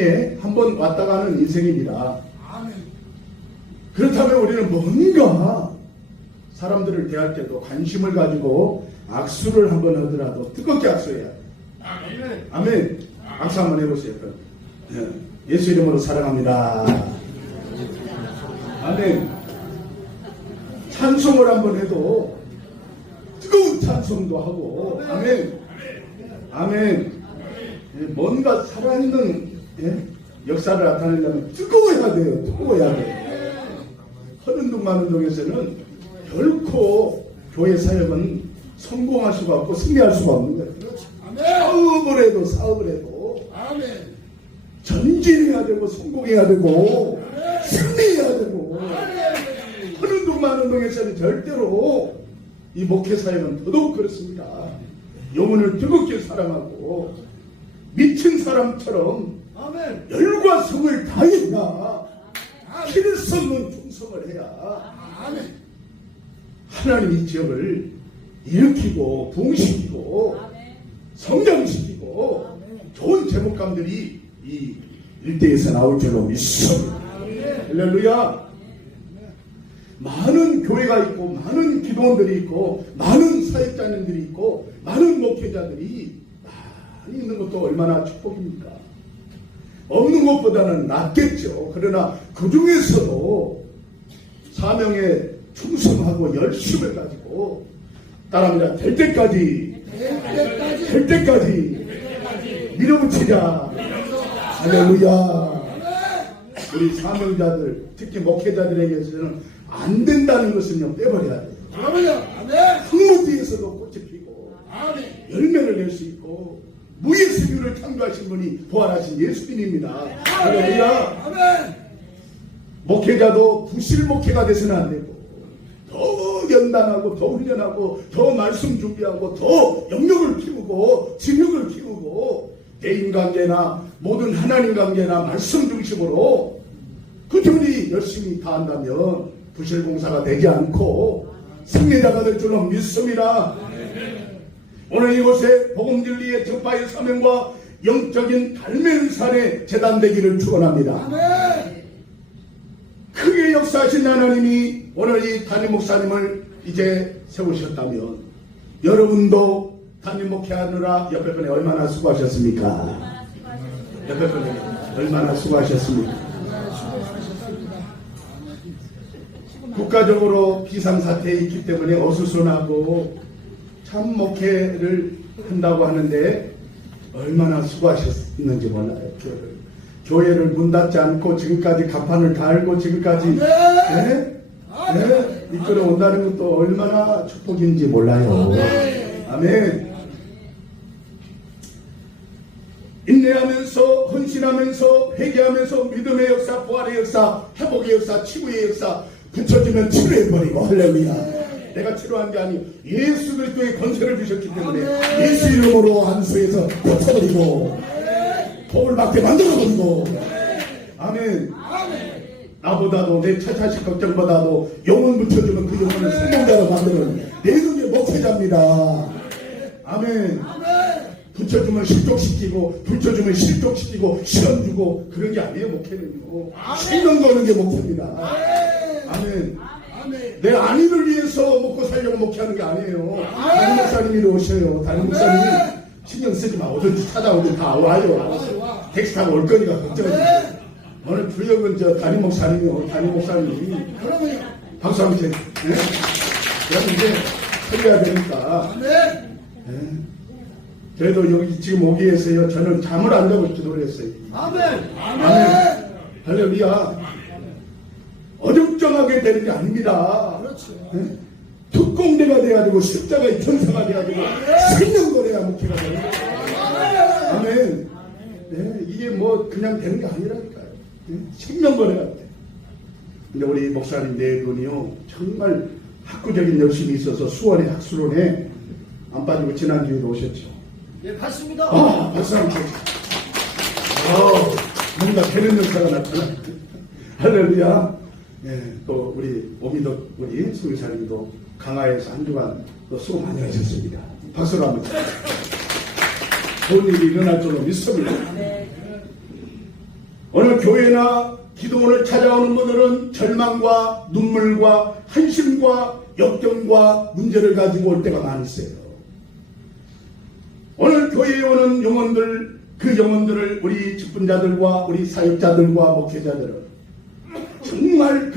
에 한 번 왔다 가는 인생입니다. 그렇다면 우리는 뭔가 사람들을 대할 때도 관심을 가지고 악수를 한번 하더라도 뜨겁게 악수해야 돼. 아멘. 악수 한번 해보세요. 그럼. 예. 예수 이름으로 사랑합니다. 아멘. 찬송을 한번 해도 뜨거운 찬송도 하고 아멘. 아멘. 예, 뭔가 살아있는 예? 역사를 나타내려면 뜨거워야 돼요. 뜨거워야 돼. 하는 동 마는 동에서는 결코 교회 사역은 성공할 수가 없고 승리할 수가 없는 거예요. 싸움을 해도 싸움을 해도 전진해야 되고 성공해야 되고 승리해야 되고 하는 동 마는 동에서는 절대로 이 목회 사역은 더더욱 그렇습니다. 영혼을 뜨겁게 사랑하고 미친 사람처럼 열과 성을 다해야 피를 쏟는 충성을 해야 하나님 이 지역을 일으키고 부흥시키고 성장시키고 좋은 제목감들이 이 일대에서 나올 줄로 믿습니다. 할렐루야. 많은 교회가 있고 많은 기도원들이 있고 많은 사역자님들이 있고 많은 목회자들이 많이 있는 것도 얼마나 축복입니까? 없는 것보다는 낫겠죠. 그러나 그 중에서도 사명에 충성하고 열심을 가지고 따라합니다. 될 때까지 될 때까지 밀어붙이자. 할렐루야. 우리 사명자들, 특히 목회자들에게서는 안 된다는 것은요, 빼버려야 돼요. 학문 뒤에서도 꽃이 피고, 열매를 낼 수 있고, 무의 세계를 창조하신 분이 부활하신 예수님입니다. 할렐루야. 목회자도 부실 목회가 돼서는 안 되고, 더 연단하고, 더 훈련하고, 더 말씀 준비하고, 더 영역을 키우고, 진역을 키우고, 대인 관계나 모든 하나님 관계나 말씀 중심으로 그들이 열심히 다한다면 부실 공사가 되지 않고 승리자가 될 줄로 믿습니다. 오늘 이곳에 복음 진리의 적파의 사명과 영적인 갈매산의 재단되기를 축원합니다. 크게 역사하신 하나님이 오늘 이 담임 목사님을 이제 세우셨다면 여러분도 담임 목회하느라 옆에 분에 얼마나 수고하셨습니까? 옆에 분에 얼마나 수고하셨습니까? 국가적으로 비상사태에 있기 때문에 어수선하고 참 목회를 한다고 하는데 얼마나 수고하셨는지 몰라요. 교회를. 교회를 문 닫지 않고 지금까지 간판을 달고 지금까지 네? 네? 이끌어 온다는 것도 얼마나 축복인지 몰라요. 아멘. 인내하면서 헌신하면서 회개하면서 믿음의 역사, 부활의 역사, 회복의 역사, 치유의 역사 붙여주면 치료해버리고 할렐루야. 내가 치료한 게 아니고 예수 그리스도의 권세를 주셨기 때문에 예수 이름으로 안수해서 고쳐버리고 법을 막게 만들어버리고 아멘. 나보다도 내 차차식 걱정보다도 영혼 붙여주면 그 영혼을 성공자로 만드는 내 눈의 목회자입니다. 아멘. 붙여주면 실족시키고 붙여주면 실족시키고 시험 주고 그런 게 아니에요 목회는요. 신경 거는 게 목회입니다. 아멘. 내 안위를 위해서 먹고 살려고 목회하는 게 아니에요. 담임 목사님이 오셔요. 담임 목사님이 신경 쓰지 마. 어딘지 찾아오든 다 와요. 택시 타고 올 거니까 걱정하지 마. 오늘 주역은 저 담임 목사님이요. 담임 목사님이. 박수 한번 쳐. 네? 그래서 이제 살려야 되니까. 네. 그래도 여기 지금 오기 위해서요. 저는 잠을 안 자고 기도를 했어요. 아멘. 아멘. 할렐루야. 어정 쩡하게 되는 게 아닙니다. 그렇죠. 네? 특공대가 돼야 되고 십자가의 전사가 돼야 되고 생명거래야 목회가 되는 거예요. 아멘. 네, 이게 뭐 그냥 되는 게 아니라니까요. 네? 생명거래가 돼. 근데 우리 목사님 네 분이요 정말 학구적인 열심이 있어서 수원의 학술원에 안 빠지고 지난주에도 오셨죠. 예, 맞습니다. 아, 쳐주세요. 어, 뭔가 되는 역사가 나타나. 할렐루야. 예, 또 우리 오미덕 우리 수의사님도 강화에서 한 주간 또 수고 많이 하셨습니다. 박수로 한번. 좋은 일이 일어날 줄로 믿습니다. 교회나 기도원을 찾아오는 분들은 절망과 눈물과 한심과 역경과 문제를 가지고 올 때가 많이 있어요. 오늘 교회에 오는 영혼들, 그 영혼들을 우리 직분자들과 우리 사역자들과 목회자들은 정말